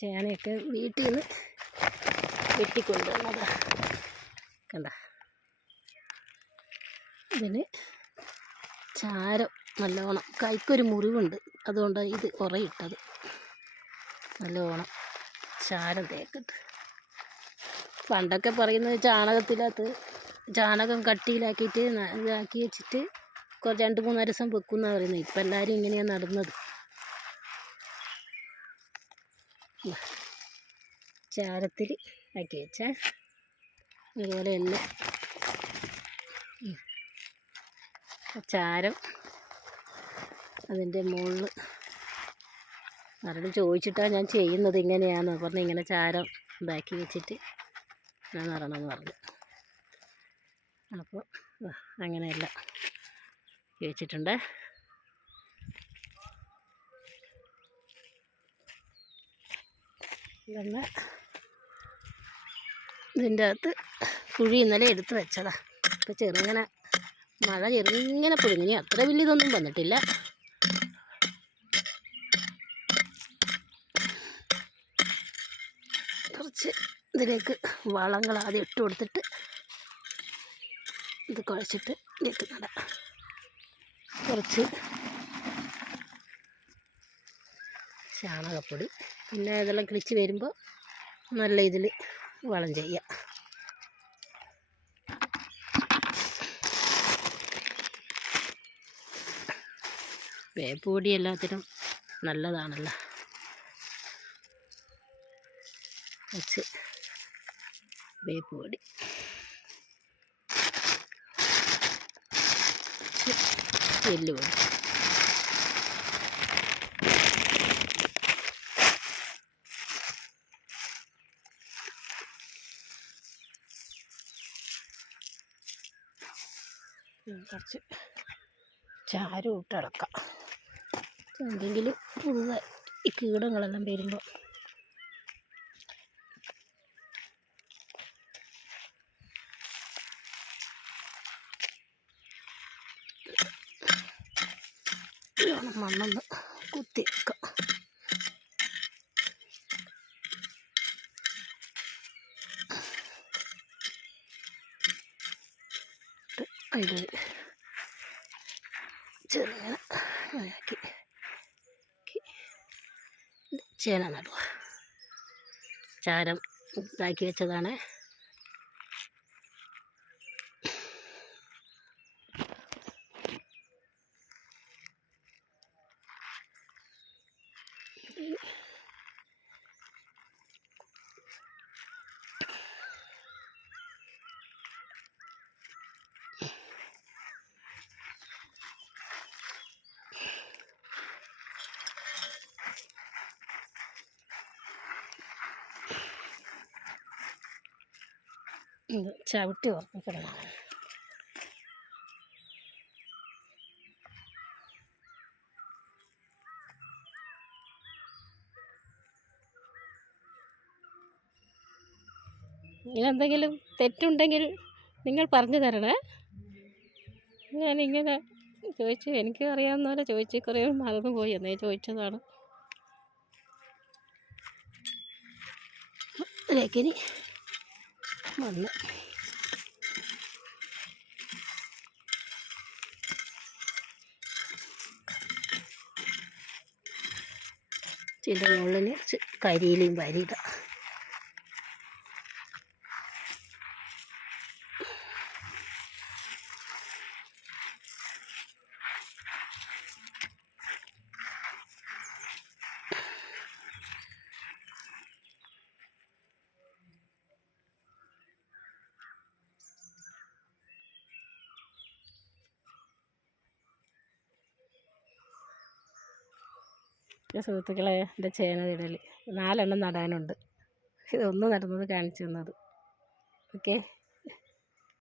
ചേനയൊക്കെ വീട്ടിൽ നിന്ന് വെട്ടിക്കൊണ്ടുവന്നതാ. കണ്ട, ഇതിന് ചാരം നല്ലോണം, കൈക്കൊരു മുറിവുണ്ട്, അതുകൊണ്ടാണ് ഇത് കുറയിട്ടത്. നല്ലോണം ചാരം തേക്കിട്ട്. പണ്ടൊക്കെ പറയുന്നത് ചാണകം കട്ടിയിലാക്കിയിട്ട് ഇതാക്കി വെച്ചിട്ട് 2-3 ദിവസം വെക്കുമെന്നാണ് പറയുന്നത്. ഇപ്പം എല്ലാവരും ഇങ്ങനെയാണ് നടുന്നത്. ചാരത്തിൽ ആക്കി വെച്ചേ, അതുപോലെ തന്നെ ചാരം അതിൻ്റെ മുകളിൽ ആരോട് ചോദിച്ചിട്ടാണ് ഞാൻ ചെയ്യുന്നത്. ഇങ്ങനെയാണെന്ന് പറഞ്ഞ് ഇങ്ങനെ ചാരം ഇതാക്കി വെച്ചിട്ട് ഞാൻ നടണമെന്ന് പറഞ്ഞു. അപ്പോൾ അങ്ങനെയല്ല വെച്ചിട്ടുണ്ട്. ഇതെല്ലാം ഇതിൻ്റെ അകത്ത് കുഴി ഇന്നലെ എടുത്ത് വെച്ചതാ. ഇപ്പോൾ ചെറുങ്ങനെ മഴ ചെറുങ്ങനെ പൊഴുങ്ങി, അത്ര വലിയ ഇതൊന്നും വന്നിട്ടില്ല. കുറച്ച് ഇതിലേക്ക് വളങ്ങൾ ആദ്യം ഇട്ട് കൊടുത്തിട്ട് ഇത് കുഴച്ചിട്ട് ഇതിലേക്ക് നടാം. കുറച്ച് ചാണകപ്പൊടി, പിന്നെ ഇതെല്ലാം കിളിച്ച് വരുമ്പോൾ നല്ല ഇതിൽ വളം ചെയ്യാം. വേപ്പുപൊടി എല്ലാത്തിനും നല്ലതാണല്ലോ. കുറച്ച് വേപ്പുപൊടി, എല്ലുപൊടി, കുറച്ച് ചാരം ഇട്ട് ഇളക്കാം. എന്തെങ്കിലും പുതുതായി ഈ കീടങ്ങളെല്ലാം വരുമ്പോൾ മണ്ണൊന്ന് കുത്തി വെക്കാം. അതിൽ ചെറുങ്ങനെ ആക്കി ചേന നടുക. ചാരം ഇതാക്കി വെച്ചതാണ്. ചവിട്ടി ഉറപ്പിക്കണം. ഇങ്ങനെന്തെങ്കിലും തെറ്റുണ്ടെങ്കിൽ നിങ്ങൾ പറഞ്ഞു തരണേ. ഞാനിങ്ങനെ ചോദിച്ചു, എനിക്ക് അറിയാവുന്ന പോലെ ചോദിച്ചു, കുറേ മറന്നു പോയി, എന്നേ ചോദിച്ചതാണ്. ഇതിലേക്കിനി മണ്ണ് ഇതിൻ്റെ മുകളിൽ കരിയിലയും വരിയിടാം. സുഹൃത്തുക്കളെ, എൻ്റെ ചേന ഇടൽ 4 എണ്ണം നടാനുണ്ട്. ഇതൊന്ന് നടുന്നത് കാണിച്ചു തന്നത്. ഓക്കെ.